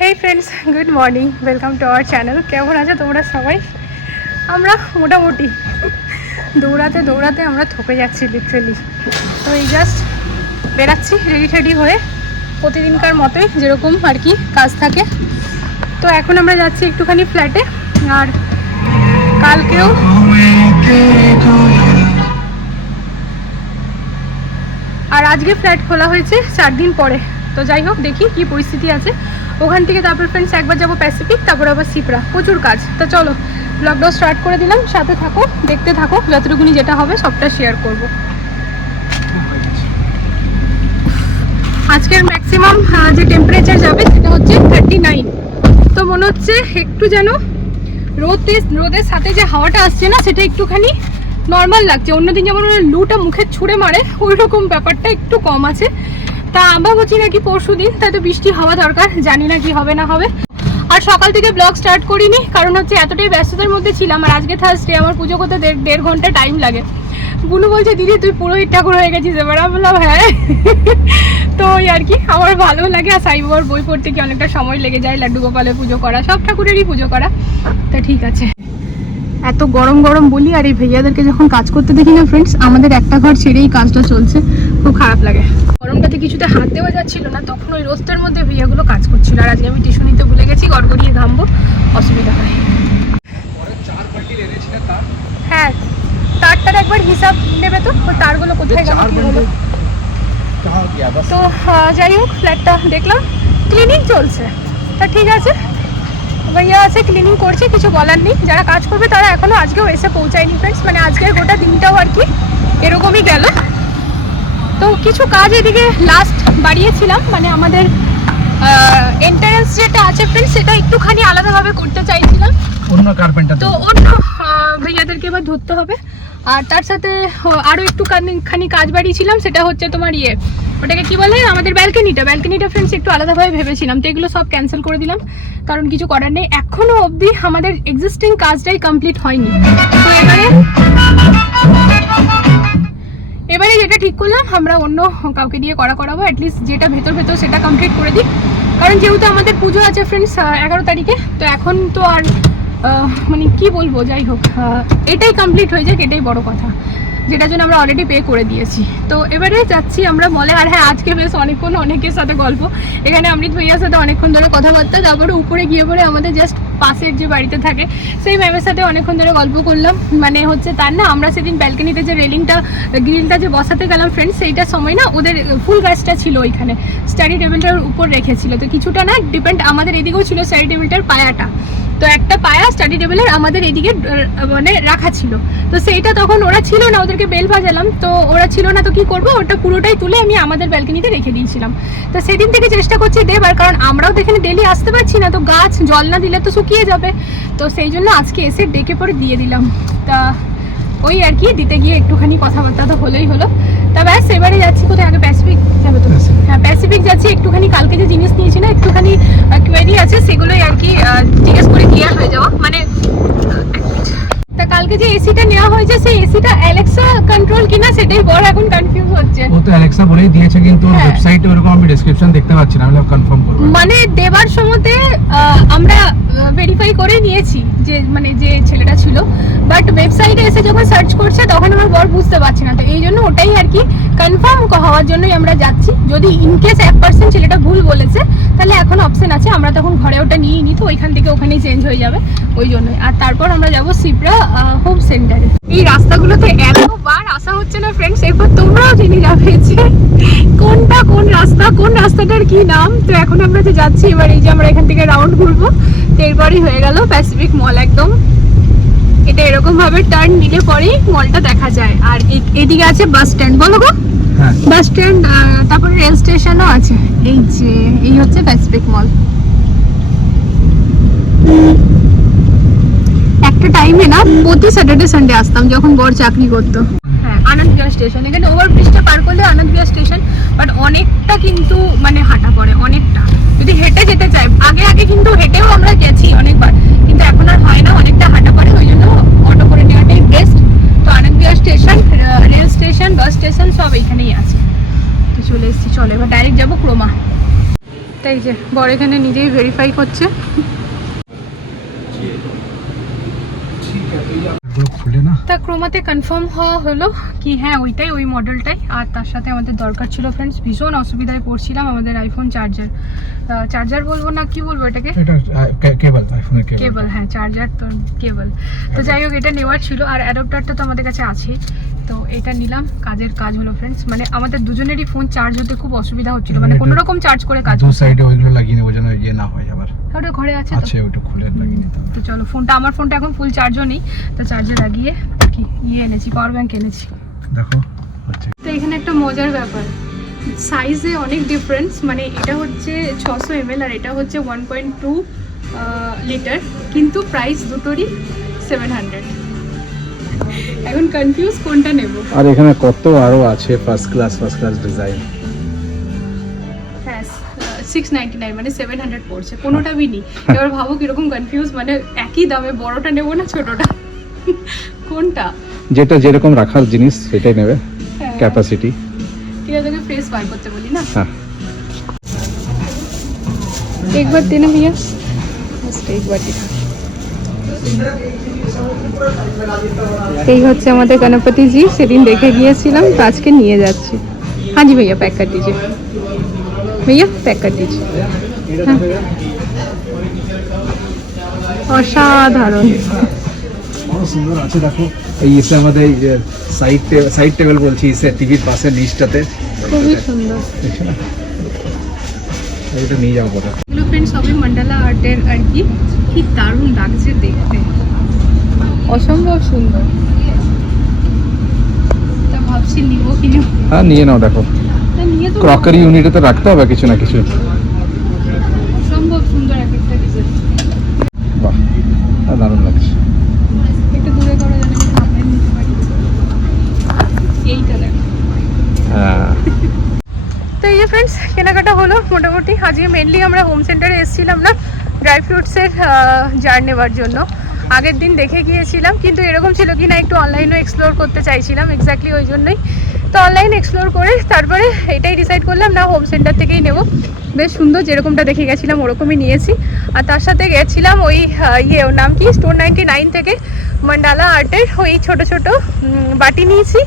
Hey friends good morning welcome to our channel কেমন আছো তোমরা সবাই? আমরা মোটামুটি দৌড়াতে দৌড়াতে আমরা থকে যাচ্ছি লিটারেলি তো এই জাস্ট বেরাচ্ছি রেডি টেডি হয়ে প্রতিদিনকার মতোই যেরকম আর কি কাজ থাকে। তো এখন আমরা যাচ্ছি একটুখানি ফ্ল্যাটে আর কালকেও আর আজকে ফ্ল্যাট খোলা হয়েছে চার দিন পরে। তো যাই হোক, দেখি কি পরিস্থিতি আছে। ওখান থেকে তারপর ফ্রেন্ডস একবার যাব প্যাসিফিক তারপর আবার সিপরা প্রচুর কাজ। তো চলো ব্লগটাও স্টার্ট করে দিলাম। সাথে থাকো, দেখতে থাকো। যতটুকুনি যেটা হবে সবটা শেয়ার করব। আজকের ম্যাক্সিমাম যে টেম্পারেচার যাবে সেটা হচ্ছে থার্টি নাইন তো মনে হচ্ছে একটু যেন রোদে, রোদের সাথে যে হাওয়াটা আসছে না, সেটা একটুখানি নর্মাল লাগছে। অন্যদিন যেমন লুটা মুখে ছুঁড়ে মারে ওই রকম ব্যাপারটা একটু কম আছে। তা আমরা বলছি নাকি পরশু দিন, তাই তো বৃষ্টি হওয়া দরকার, জানি না কি হবে না হবে। আর সকাল থেকে ব্লগ স্টার্ট করিনি, কারণ হচ্ছে এতটাই ব্যস্ততার মধ্যে ছিলাম, আর আজকে থার্সডে আমার পুজো করতে দেড় ঘণ্টা টাইম লাগে। বুনু বলছে, দিদি, তুই পুরোহিত ঠাকুর হয়ে গেছিস এবার। আমি বললাম হ্যাঁ। তো ওই আর কি, আমার ভালো লাগে, আর সাই বাবার বই পড়তে কি অনেকটা সময় লেগে যায়, লাড্ডু গোপালের পুজো করা, সব ঠাকুরেরই পুজো করা, তা ঠিক আছে। এত গরম গরম বলি, আর এই ভাইয়াদেরকে যখন কাজ করতে দেখি না ফ্রেন্ডস আমাদের একটা ঘর ছেড়েই কাজটা চলছে, খুব খারাপ লাগে। গরমটাতে কিছুতে হাত দেওয়া যাচ্ছিল না, তখন ওই রোস্টের মধ্যে ভাইয়াগুলো কাজ করছিল। আর আজকে আমি টিস্যু নিতে ভুলে গেছি, গড়গড়িয়ে ঘামবো, অসুবিধা হয়। হ্যাঁ তারটার একবার হিসাব নেবে তো তারগুলো কোথায় গেল, কি হলো? তো যাই হোক ফ্ল্যাটটা দেখলাম ক্লিনিং চলছে। তা ঠিক আছে ভাইয়া আছে ক্লিনিং করছে, কিছু বলার নেই। যারা কাজ করবে, তারা এখনও আজকেও এসে পৌঁছায়নি ফ্রেন্ডস মানে আজকের গোটা দিনটাও আর কি এরকমই গেল। তো কিছু কাজ এদিকে লাস্ট বাড়িয়েছিলাম মানে আমাদের এন্ট্রান্স যেটা আছে ফ্রেন্ড সেটা একটুখানি আলাদাভাবে করতে চাইছিলাম। অন্য কার্পেন্টার তো অন্য ভাইয়াদেরকে এবার ধরতে হবে। আর তার সাথে আরও আরও একটু খানি কাজ বাড়িয়েছিলাম সেটা হচ্ছে তোমার ইয়ে ওটাকে কি বলে? আমাদের ব্যালকনিটা ব্যালকনিটা ফ্রেন্ডস একটু আলাদাভাবে ভেবেছিলাম। তো এগুলো সব ক্যান্সেল করে দিলাম কারণ কিছু করার নেই। এখনও অবধি আমাদের এক্সিস্টিং কাজটাই কমপ্লিট হয়নি। তো এবারে এবারে যেটা ঠিক করলাম, আমরা অন্য কাউকে দিয়ে করা করাবো অ্যাটলিস্ট যেটা ভেতর ভেতর সেটা কমপ্লিট করে দিই। কারণ যেহেতু আমাদের পুজো আছে ফ্রেন্ডস এগারো তারিখে, তো এখন তো আর মানে কি বলব, যাই হোক এটাই কমপ্লিট হয়ে যাক, এটাই বড় কথা, যেটার জন্য আমরা অলরেডি পে করে দিয়েছি। তো এবারে যাচ্ছি আমরা মলে আর হ্যাঁ আজকে বেশ অনেকক্ষণ অনেকের সাথে গল্প। এখানে অমৃত ভাইয়ার সাথে অনেকক্ষণ ধরে কথাবার্তা, তারপরে উপরে গিয়ে পরে আমাদের জাস্ট পাশের যে বাড়িতে থাকে, সেই ম্যামের সাথে অনেকক্ষণ ধরে গল্প করলাম। মানে হচ্ছে তার না, আমরা সেদিন ব্যালকনিতে যে রেলিংটা গ্রিলটা যে বসাতে গেলাম ফ্রেন্ডস সেইটার সময় না ওদের ফুল গাছটা ছিল ওইখানে। স্টাডি টেবিলটার উপর রেখেছিল। তো কিছুটা না ডিপেন্ড আমাদের এদিকেও ছিল স্টাডি টেবিলটার পায়াটা। তো একটা পায়া স্টাডি টেবিলের আমাদের এদিকে মানে রাখা ছিল। তো সেইটা তখন ওরা ছিল না, ওদেরকে বেল বাজালাম। তো ওরা ছিল না, তো কি করব? ওটা পুরোটাই তুলে আমি আমাদের ব্যালকনিতে রেখে দিয়েছিলাম। তো সেদিন থেকে চেষ্টা করছি দেবার, কারণ আমরাও তো এখানে ডেলি আসতে পারছি না। তো গাছ জল না দিলে তো শুকিয়ে যাবে। তো সেই জন্য আজকে এসে ডেকে পরে দিয়ে দিলাম। তা ওই আর কি দিতে গিয়ে একটুখানি কথাবার্তা তো হলোই হলো। তা ব্যাস এবারে যাচ্ছি কোথায়? আগে প্যাসিফিক যাবে তো? হ্যাঁ প্যাসিফিক যাচ্ছি একটুখানি কালকে যে জিনিস নিয়েছি না একটুখানি কোয়েরি আছে সেগুলোই আর কি জিজ্ঞেস করে ক্লিয়ার হয়ে যাওয়া। মানে তা কালকে যে এসিটা নেওয়া হয়েছে সেই এসিটা অ্যালেক্সা কন্ট্রোল কিনা সেটাই বড় এখন কনফিউজ হচ্ছে। ও তো অ্যালেক্সা বলেই দিয়েছে কিন্তু হ্যাঁ। ওয়েবসাইটে ওরকম আমি ডেসক্রিপশন দেখতে পাচ্ছি না আমি কনফার্ম করব। মানে দেবার সময়তে আমরা ভেরিফাই করে নিয়েছি যে মানে যে ছেলেটা ছিল। বাট ওয়েবসাইটে এসে যখন সার্চ করছে তখন আমার বর বুঝতে পারছি না। তো এই জন্য ওটাই আর কি কনফার্ম হওয়ার জন্যই আমরা যাচ্ছি। যদি ইনকেস এক পার্সেন্ট ছেলেটা ভুল বলেছে তাহলে এখন অপশন আছে। আমরা তখন ঘরে ওটা নিয়ে নিই তো ওইখান থেকে ওখানেই চেঞ্জ হয়ে যাবে। ওই জন্যই। আর তারপর আমরা যাব সিপ্রা হোম সেন্টারে এই রাস্তাগুলোতে এতবার আসা হচ্ছে না ফ্রেন্ডস এরপর তোমরাও জেনে যাবে যে কোনটা কোন রাস্তা কোন রাস্তাটার কি নাম। তো এখন আমরা যে যাচ্ছি এবার এই যে আমরা এখান থেকে রাউন্ড ঘুরবো তো এরপরই হয়ে গেল প্যাসিফিক মল একদম। এটা এরকম ভাবে টার্ন নিলে পরেই মলটা দেখা যায়। আর এদিকে আছে বাস স্ট্যান্ড বলো গো। বাস স্ট্যান্ড তারপরে রেল স্টেশনও আছে। এই যে এই হচ্ছে প্যাসিফিক মল একটা টাইমে না, প্রতি স্যাটারডে সানডে আসতাম যখন বর চাকরি করতো। হ্যাঁ স্টেশন এখানে ওভার ব্রিজটা পার করলে স্টেশন বাট অনেকটা কিন্তু মানে হাঁটা পড়ে, অনেকটা। যদি হেঁটে যেতে আগে আগে কিন্তু হেঁটেও আমরা গেছি অনেকবার, কিন্তু এখন আর হয় না, অনেকটা হাঁটা পড়ে, ওই জন্য অটো করে বেস্ট তো station rail station bus station সব এখানেই আছে। তো চলে এবার ডাইরেক্ট যাব ক্রোমা। তো এই যে, বর এখানে নিজেই ভেরিফাই করছে এগুলো খুলে না তা ক্রোমাতে কনফার্ম হওয়া হলো কি হ্যাঁ ওইটাই ওই মডেলটাই আর তার সাথে আমাদের দরকার ছিল ফ্রেন্ডস ভীষণ অসুবিধায় পড়ছিলাম আমাদের আইফোন চার্জার চার্জার বলব না কি বলব এটাকে? এটা কেবল আইফোনের কেবল। কেবল হ্যাঁ চার্জার তো কেবল। তো যাই হোক এটা নেওয়ার ছিল আর অ্যাডাপ্টারটা তো আমাদের কাছে আছে। তো এটা নিলাম কাজের কাজ হলো ফ্রেন্ডস মানে আমাদের দুজনেরই ফোন চার্জ হতে খুব অসুবিধা হচ্ছিল। মানে কোনো রকম চার্জ করে কাজ দু করতে সাইডে ওইগুলো লাগিয়ে নেব যেন ইয়ে না হয় আবার। ওটা ঘরে আছে তো। আছে ওটা খুলে লাগিয়ে নিতে তো চলো ফোনটা আমার ফোনটা এখন ফুল চার্জও নেই। তো চার্জে লাগিয়ে কি ইয়ে এনেছি পাওয়ার ব্যাংক এনেছি। দেখো তো এখানে একটা মজার ব্যাপার। সাইজে অনেক ডিফারেন্স মানে এটা হচ্ছে ছশো এমএল আর এটা হচ্ছে ওয়ান পয়েন্ট টু লিটার কিন্তু প্রাইস দুটোরই সেভেন হান্ড্রেড এখন কনফিউজ কোনটা নেব আর এখানে কত আরো আছে first class first class design হ্যাঁ সিক্স নাইনটি নাইন মানে সেভেন হান্ড্রেড পড়ছে কোনোটা বিনি এবার ভাবো কিরকম কনফিউজ মানে একই দামে বড়টা নেবো না ছোটটা কোনটা যেটা যেরকম রাখার জিনিস সেটাই নেবে হ্যাঁ, ক্যাপাসিটি ঠিক আছে তোকে ফেস বার করতে বলি না হ্যাঁ एक बार देना भैया बस एक बार दिखा এই হচ্ছে আমাদের গণপতি জি সেদিন দেখে গিয়েছিলাম তো আজকে নিয়ে যাচ্ছি हाँ जी भैया पैक कर दीजिए भैया पैक कर दीजिए हाँ। অসাধারণ বড় সুন্দর আছে দেখো এই এসে আমাদের এই যে সাইড সাইড টেবিল বলছি এসে টিভির পাশে নিচটাতে খুবই সুন্দর দেখছো না এটা নিয়ে যাবো পরে এগুলো ফ্রেন্ড সবই মন্ডালা আর্টের আর কি কি দারুণ লাগছে দেখতে। অসম্ভব সুন্দর। তা ভাবছি নিব কি নিব হ্যাঁ নিয়ে নাও দেখো। তা নিয়ে তো ক্রকারি ইউনিটে তো রাখতে হবে কিছু না কিছু। অসম্ভব সুন্দর এক একটা ডিজাইন বাহ দারুণ লাগছে। একটু দূরে করে আমি সামনে নিতে পারি। এইটা দেখো। হ্যাঁ। তো এই যে ফ্রেন্ডস কেনাকাটা হলো মোটামুটি। আজকে মেনলি আমরা হোম সেন্টারে এসেছিলাম না। ড্রাই ফ্রুটসের জার নেওয়ার জন্য। আগের দিন দেখে গিয়েছিলাম, কিন্তু এরকম ছিল কি না একটু অনলাইনও এক্সপ্লোর করতে চাইছিলাম এক্স্যাক্টলি ওই জন্যই। তো অনলাইন এক্সপ্লোর করে তারপরে এটাই ডিসাইড করলাম, না হোম সেন্টার থেকেই নেব। বেশ সুন্দর যেরকমটা দেখে গেছিলাম, ওরকমই নিয়েছি। আর তার সাথে গেছিলাম ওই ইয়ে নাম কি? স্টোর নাইনটি নাইন থেকে মন্ডালা আর্টের ওই ছোট ছোট বাটি নিয়েছি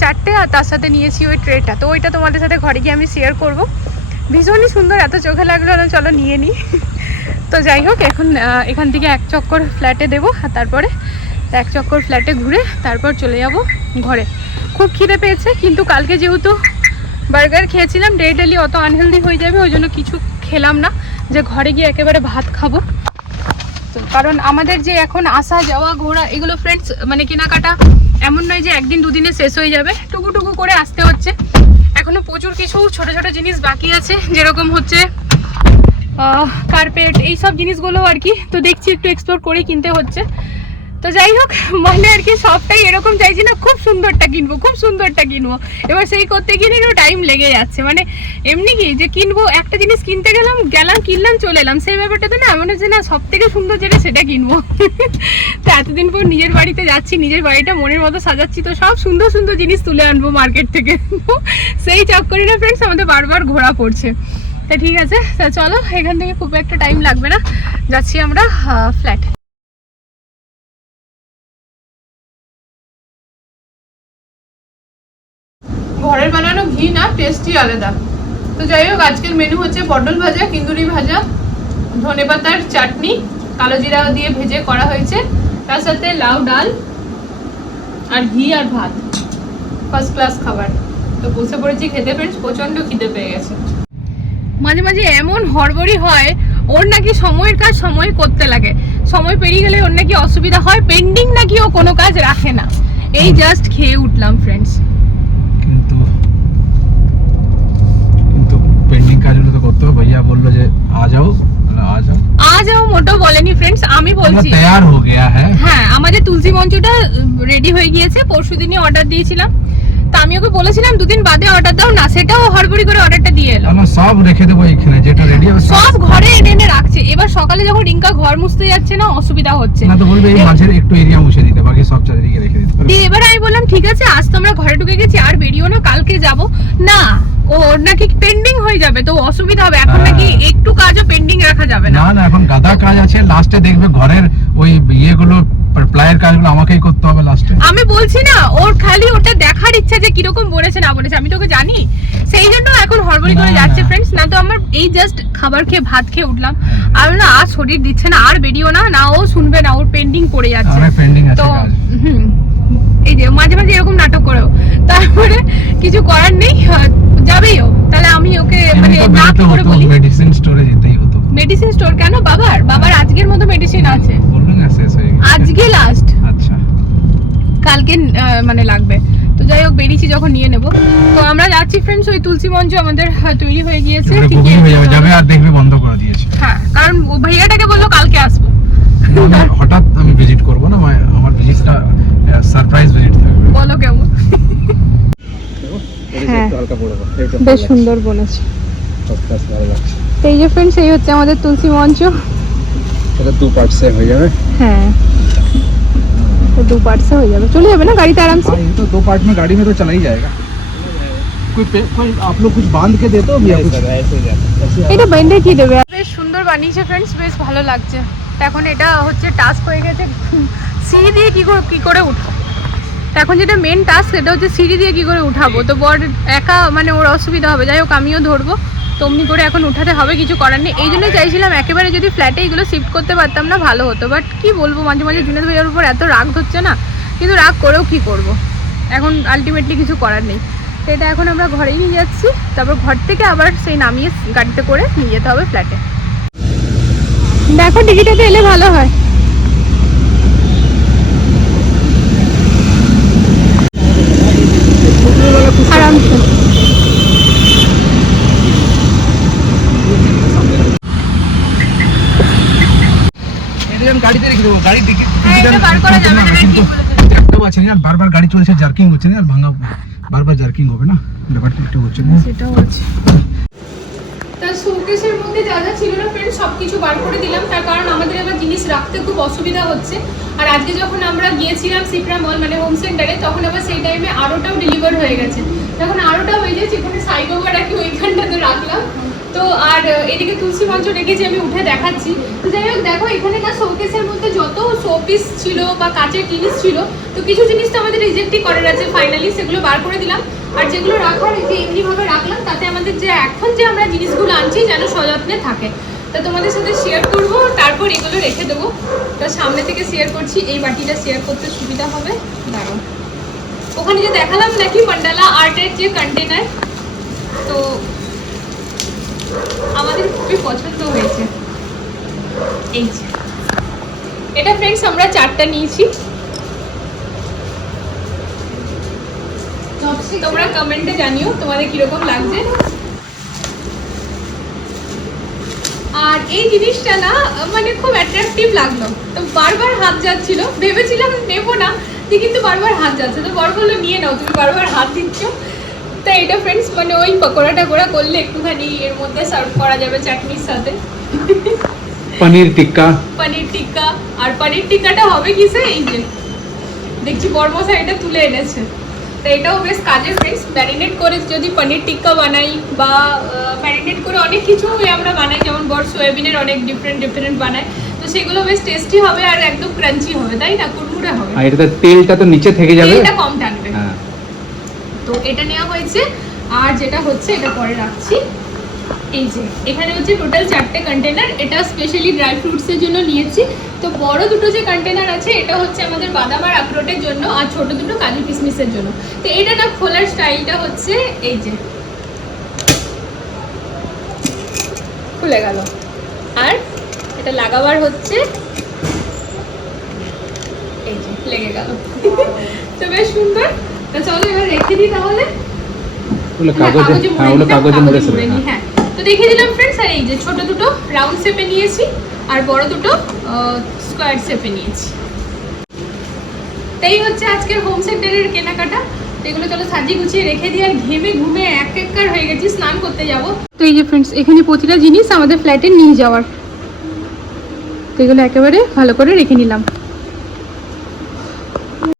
চারটে, আর তার সাথে নিয়েছি ওই ট্রেটা তো ওইটা তোমাদের সাথে ঘরে গিয়ে আমি শেয়ার করব। ভীষণই সুন্দর, এত চোখে লাগল না, চলো নিয়ে নিই তো যাই হোক, এখন এখান থেকে এক চক্কর ফ্ল্যাটে দেবো, আর তারপরে এক চক্কর ফ্ল্যাটে ঘুরে তারপর চলে যাব ঘরে। খুব খিদে পেয়েছে, কিন্তু কালকে যেহেতু বার্গার খেয়েছিলাম ডে ডেলি অত আনহেলদি হয়ে যাবে, ওই জন্য কিছু খেলাম না। যে ঘরে গিয়ে একেবারে ভাত খাব। কারণ আমাদের যে এখন আসা, যাওয়া, ঘোরা, এগুলো ফ্রেন্ডস মানে কেনাকাটা এমন নয় যে একদিন দুদিনে শেষ হয়ে যাবে। টুকু টুকু করে আসতে হচ্ছে। এখনও প্রচুর কিছু ছোট ছোট জিনিস বাকি আছে, যেরকম হচ্ছে কার্পেট এইসব জিনিসগুলো আর কি। তো দেখছি একটু এক্সপ্লোর করে কিনতে হচ্ছে। তো যাই হোক মানে আর কি সবটাই এরকম চাইছি না খুব সুন্দরটা কিনবো খুব সুন্দরটা কিনবো। এবার সেই করতে গিয়ে একটু টাইম লেগে যাচ্ছে। মানে এমনি কি যে কিনবো, একটা জিনিস কিনতে গেলাম গেলাম, কিনলাম, চলে এলাম। সেই ব্যাপারটা তো না মনে হচ্ছে না সব থেকে সুন্দর যেটা সেটা কিনবো। তো এতদিন পর নিজের বাড়িতে যাচ্ছি, নিজের বাড়িটা মনের মতো সাজাচ্ছি, তো সব সুন্দর সুন্দর জিনিস তুলে আনব মার্কেট থেকে। সেই চক্করে না ফ্রেন্ডস আমাদের বারবার ঘোরা পড়ছে। তা ঠিক আছে, তা চলো, এখান থেকে খুব একটা টাইম লাগবে না। যাচ্ছি আমরা ফ্ল্যাট ঘরের বানানো ঘি না টেস্টই আলাদা। তো যাই হোক, আজকের মেনু হচ্ছে পটল ভাজা, কিন্দুরি ভাজা ধনেপাতার চাটনি, কালো জিরা দিয়ে ভেজে করা হয়েছে। তার সাথে লাউ, ডাল আর ঘি আর ভাত। ফার্স্ট ক্লাস খাবার। তো বসে পড়েছি খেতে ফ্রেন্ডস প্রচণ্ড খিদে পেয়ে গেছে। মাঝে মাঝে এমন হড়বড়ি হয়, ওর নাকি সময়ের কাজ সময় করতে লাগে। সময় পেরিয়ে গেলে ওর নাকি অসুবিধা হয় পেন্ডিং নাকি ও কোনো কাজ রাখে না। এই জাস্ট খেয়ে উঠলাম ফ্রেন্ডস কিন্তু কিন্তু পেন্ডিং কাজগুলো তো করতে হবে ভাইয়া বলল যে আ যাও। বলে, আ যাও। আজ বলেনি ফ্রেন্ডস আমি বলছি। তৈয়ার হয়ে গয়া হ্যাঁ। হ্যাঁ আমাদের তুলসী মঞ্চটা রেডি হয়ে গিয়েছে পরশু দিনই অর্ডার দিয়েছিলাম। তা আমি ওকে বলেছিলাম দুদিন বাদে অর্ডার দাও না সেটাও হড়বড়ি করে অর্ডারটা দিয়ে এলো। আমরা সব রেখে দেবো এখানে যেটা রেডি হবে সব ঘরে এনে এনে সকালে যখন রিঙ্কা ঘর মুছতে যাচ্ছে না অসুবিধা হচ্ছে। না তো বলবে এই মাঝের একটু এরিয়া মুছে দিতে বাকি সব চারিদিকে রেখে দিতে। দিয়ে এবার আমি বললাম ঠিক আছে আজ তো আমরা ঘরে ঢুকে গেছি আর বেরিও না কালকে যাব। না ও ওর নাকি পেন্ডিং হয়ে যাবে তো অসুবিধা হবে। এখন হ্যাঁ। নাকি একটু কাজও পেন্ডিং রাখা যাবে না। না না এখন গাদা কাজ আছে লাস্টে দেখবে ঘরের ওই ইয়েগুলো প্লায়ের কাজগুলো আমাকেই করতে হবে লাস্টে আমি বলছি না ওর খালি ওটা দেখার ইচ্ছা যে কীরকম বলেছে না বলেছে আমি তোকে জানি। সেই জন্য এখন হড়বড়ি করে যাচ্ছে। ফ্রেন্ডস না তো আমার এই জাস্ট খাবার খেয়ে ভাত খেয়ে উঠলাম। আমি না আর শরীর দিচ্ছে না আর বেরিয়েও না না ও শুনবে না ওর পেন্ডিং পড়ে যাচ্ছে। অনেক পেন্ডিং আছে তো এই যে মাঝে মাঝে এরকম নাটক করেও। তারপরে কিছু করার নেই যাবেই ও। তাহলে আমি ওকে মানে না করে বলি? মেডিসিন স্টোরে যেতেই হতো। মেডিসিন স্টোর কেন? বাবার? বাবার আজকের মতো মেডিসিন আছে। বলল না শেষ হয়ে আজকে লাস্ট আচ্ছা। কালকে মানে লাগবে। তো যাই হোক বেরিয়েছি যখন নিয়ে নেব। তো আমরা যাচ্ছি ফ্রেন্ডস ওই তুলসী মঞ্চ আমাদের তৈরি হয়ে গিয়েছে। ঠিকই হয়ে যাবে আর দেখবি বন্ধ করে দিয়েছে। হ্যাঁ কারণ ও ভাইয়াটাকে বলল কালকে আসব। হঠাৎ আমি ভিজিট করব না আমার- ভিজিটটা সারপ্রাইজ ভিজিট থাকবে। বলো কেমন? হ্যাঁ। বেশ সুন্দর বলেছে। ভালো লাগছে তো এই যে ফ্রেন্ডস এই হচ্ছে আমাদের তুলসী মঞ্চ। এটা দু পার্টসে হয়ে যাবে। হ্যাঁ। তো দু পার্টসে হয়ে যাবে চলে যাবে না গাড়িতে আরামসে हाँ ये तो दो पार्ट में गाड़ी में तो चला ही जाएगा कोई पे, कोई आप लोग कुछ बांध के देते हो भैया कुछ ऐसे এটা বেঁধে কি দেবে বেশ সুন্দর বানিয়েছে ফ্রেন্ডস বেশ ভালো লাগছে তো এখন এটা হচ্ছে টাস্ক হয়ে গেছে সিঁড়ি দিয়ে কি করে কি করে উঠবো তো এখন যেটা মেন টাস্ক সেটা হচ্ছে সিঁড়ি দিয়ে কি করে উঠাবো তো বর একা মানে ওর অসুবিধা হবে যাই হোক আমিও ধরবো তো অমনি করে এখন উঠাতে হবে, কিছু করার নেই। এই জন্য চাইছিলাম একেবারে যদি ফ্ল্যাটে এগুলো শিফট করতে পারতাম না, ভালো হতো। বাট কি বলব, মাঝে মাঝে জুনের ভাইয়ের উপর এত রাগ ধরছে না, কিন্তু রাগ করেও কি করব। এখন আলটিমেটলি কিছু করার নেই। এটা এখন আমরা ঘরেই নিয়ে যাচ্ছি। তারপর ঘর থেকে আবার সেই নামিয়ে গাড়িতে করে নিয়ে যেতে হবে ফ্ল্যাটে দেখো টিকিটাতে এলে ভালো হয়। আরামসে এটা আমি গাড়িতে রেখে দেবো গাড়ি দিকে বার করা যাবে না, কিন্তু একটাও আছে না বারবার গাড়ি চলছে জার্কিং হচ্ছে না ভাঙা বারবার জার্কিং হবে না? ব্যাপারটা একটু হচ্ছে না সেটাও আছে শোকেসের মধ্যে যা যা ছিল না ফ্রেন্ড সব কিছু বার করে দিলাম। তার কারণ আমাদের জিনিস রাখতে খুব অসুবিধা হচ্ছে। আর আজকে যখন আমরা গিয়েছিলাম সিপ্রা মল মানে হোম সেন্টারে তখন আবার সেই টাইমে আরোটাও ডেলিভার হয়ে গেছে। যখন আরোটা হয়ে যায় যেখানে সাই বাবা রাখি ওইখানটাতে রাখলাম তো আর এদিকে তুলসী মঞ্চ রেখেছি আমি উঠে দেখাচ্ছি। তো যাই হোক, দেখো এখানে না শোকেসের মধ্যে যত শোপিস ছিল বা কাচের জিনিস ছিল, তো কিছু জিনিস তো আমাদের রিজেক্টই করার আছে ফাইনালি সেগুলো বার করে দিলাম। আর যেগুলো রাখার যে এমনিভাবে রাখলাম, তাতে আমাদের যে এখন যে আমরা জিনিসগুলো আনছি যেন সযত্নে থাকে। তা তোমাদের সাথে শেয়ার করব, তারপর এগুলো রেখে দেবো। তো সামনে থেকে শেয়ার করছি, এই বাটিটা শেয়ার করতে সুবিধা হবে। দাঁড়াও। ওখানে যে দেখালাম নাকি মন্ডালা আর্টের যে কন্টেনার তো আমাদের খুবই পছন্দ হয়েছে। এই যে। এটা ফ্রেন্ডস আমরা চারটা নিয়েছি। তোমরা কমেন্টে জানিও তোমাদের কীরকম লাগছে। আর এই জিনিসটা না মানে খুব অ্যাট্রাকটিভ লাগল। তো বারবার হাত যাচ্ছিল। ভেবেছিলাম নেব না, যে কিন্তু বারবার হাত যাচ্ছে। তো বড় বলল, নিয়ে নাও, তুমি বারবার হাত দিচ্ছ। তো এটা ফ্রেন্ডস মানে ওই পকোড়া টাকোড়া করলে একটুখানি এর মধ্যে সার্ভ করা যাবে চাটনির সাথে। পনির টিক্কা। পনির টিক্কা। আর পনির টিক্কাটা হবে কিসে এই যে দেখছি বর্মশা এটা তুলে এনেছে। তো এটাও বেশ কাজের ফ্রেন্ডস ম্যারিনেট করে যদি পনির টিক্কা বানাই বা ম্যারিনেট করে অনেক কিছু আমরা বানাই যেমন বড় সোয়াবিনের অনেক ডিফারেন্ট ডিফারেন্ট বানাই। তো সেগুলো বেশ টেস্টি হবে আর একদম ক্রাঞ্চি হবে তাই না? কুড়মুড়ে হবে। আর এটা তেলটা তো নিচে থেকে যাবে? এটা কম টানবে তো এটা নেওয়া হয়েছে। আর যেটা হচ্ছে, এটা পরে রাখছি। এই যে, এখানে হচ্ছে টোটাল চারটে কন্টেনার এটা স্পেশালি ড্রাই ফ্রুটসের জন্য নিয়েছি। তো বড় দুটো যে কন্টেনার আছে, এটা হচ্ছে আমাদের বাদাম আর আখরোটের জন্য, আর ছোট দুটো কাজু কিসমিসের জন্য। তো এটা না খোলার স্টাইলটা হচ্ছে, এই যে। খুলে গেল। আর এটা লাগাবার হচ্ছে, এই যে, লেগে গেল। তো বেশ সুন্দর। তো চলো এবার রেখে দিই তাহলে? ওগুলো হ্যাঁ, কাগজে কাগজে হ্যাঁ ওগুলো কাগজে মুড়ে কাগজে হ্যাঁ। তো দেখে দিলাম ফ্রেন্ডস আর এই যে ছোট দুটো রাউন্ড শেপে নিয়েছি আর বড় দুটো স্কোয়ার শেপে নিয়েছি। তাই হচ্ছে আজকের হোম সেন্টারের কেনাকাটা। তো এগুলো চলো সাজিয়ে গুছিয়ে রেখে দিই আর ঘেমে ঘুমে এক এককার হয়ে গেছি স্নান করতে যাব। তো এই যে ফ্রেন্ডস এখানে প্রতিটা জিনিস আমাদের ফ্ল্যাটে নিয়ে যাওয়ার। এগুলো একেবারে ভালো করে রেখে নিলাম।